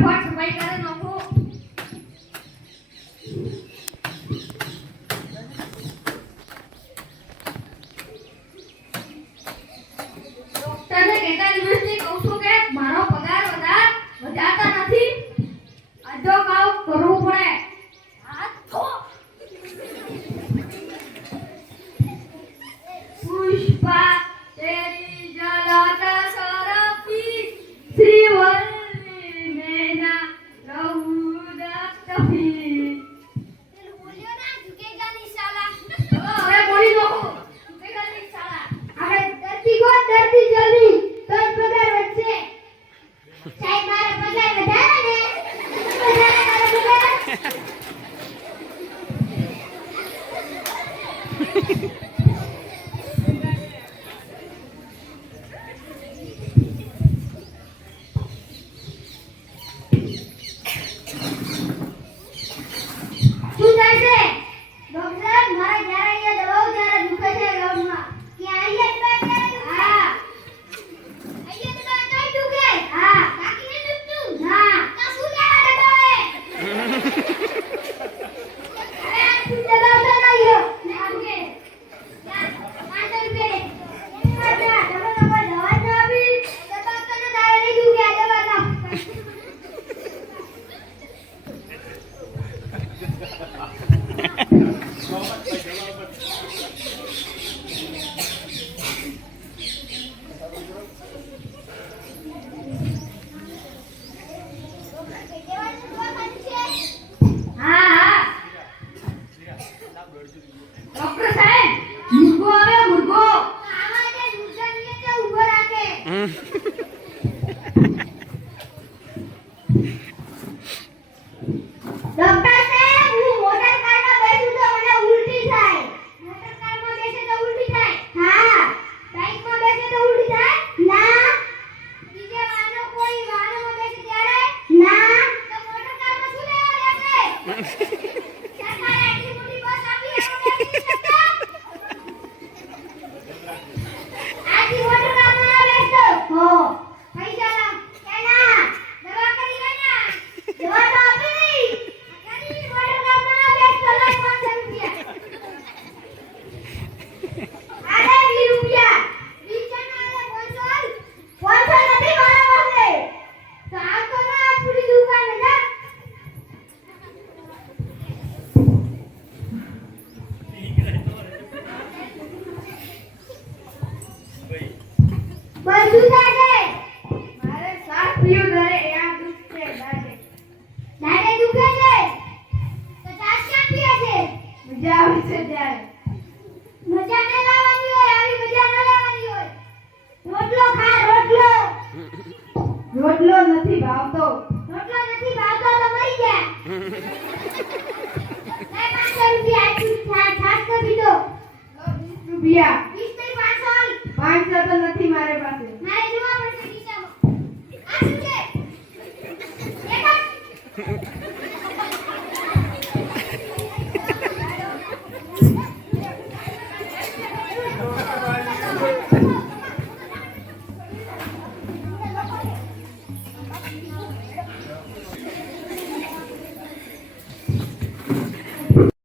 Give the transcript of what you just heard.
quatro, mas ela. happy. Mm. પીયું ધરે છે દાદે ક્યાં છે? મજા આવે છે મજા ન આવી મજા ન લાવવાની રોટલો રોટલો. નથી ભાવતો. રોટલો નથી ભાવતો તો મરી જા.